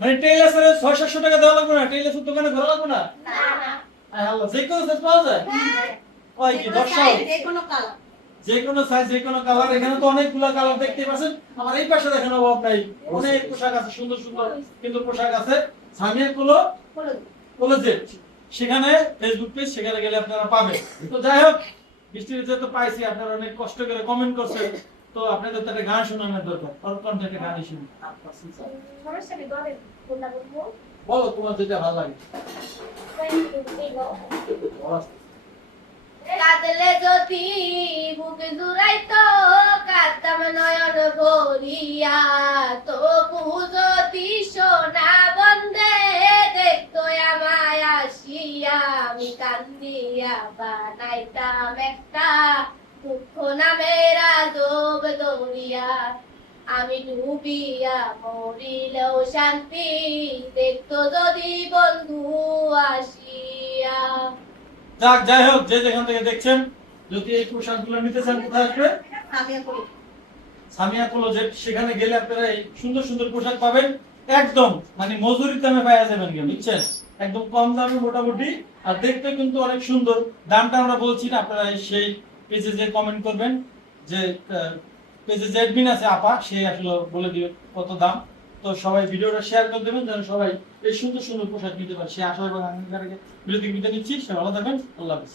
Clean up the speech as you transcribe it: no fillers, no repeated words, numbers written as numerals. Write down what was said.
মানে টেইলার্সের 600-700 টাকা দেওয়া লাগবে না, টেইলার্সের দোকানে ঘোরা লাগবে না। আল্লাহ, যে কোনো সাইজ পাওয়া যায়। ওই কি দর্শক, যে কোনো সাইজ, যে কোনো কালার, এখানে তো অনেকগুলো কালার দেখতে পাচ্ছেন। আমার এই পাশে দেখেন অভাব নাই, অনেক পোশাক আছে, সুন্দর সুন্দর কিন্তু পোশাক আছে। সামিয়া কলেজে সেখানে ফেসবুক পেজ, সেখানে গেলে আপনারা পাবেন। তো যাই হোক, বৃষ্টির ভিতরে তো পাইছি, আপনারা অনেক কষ্ট করে কমেন্ট করছেন, তো আপনাদের তো একটা গান শোনানোর দরকার। অল্প একটা গানই শুনি। বলো তোমার যেটা ভালো লাগে। কাঁদলে যদি বুকে জুড়াইতো কাঁদতাম নয়ন ভরিয়া, তবু যদি সোনা বন্ধে দেখতো আমায় আসিয়া, আমি কান্দিয়া বানাইতাম একটা দুঃখ নামের আজব দরিয়া। আমি ডুবিয়া মরিলেও শান্তি দেখতো যদি বন্ধু আসিয়া। যাক, যাই হোক, যে যেখান থেকে দেখছেন, যদি এই পোশাকগুলো নিতে চান, কোথায় আসবে? সামিয়া কলেজে। সেখানে গেলে আপনারা এই সুন্দর সুন্দর পোশাক পাবেন, একদম মানে মজুরির দামে পাওয়া যাবেন, বুঝছেন? একদম কম দামে মোটামুটি, আর দেখতে কিন্তু অনেক সুন্দর। দামটা আমরা বলছি না, আপনারা সেই পেজে যে কমেন্ট করবেন, যে পেজে যে অ্যাডমিন আছে আপা, সে আসলে বলে দিবে কত দাম। তো সবাই ভিডিওটা শেয়ার করে দেবেন, যেন সবাই এই সুন্দর সুন্দর পোশাক নিতে পারে। সে আশা এবং আকাঙ্ক্ষা রেখে বিরতি নিচ্ছি। সে ভালো থাকবেন, আল্লাহ হাফেজ।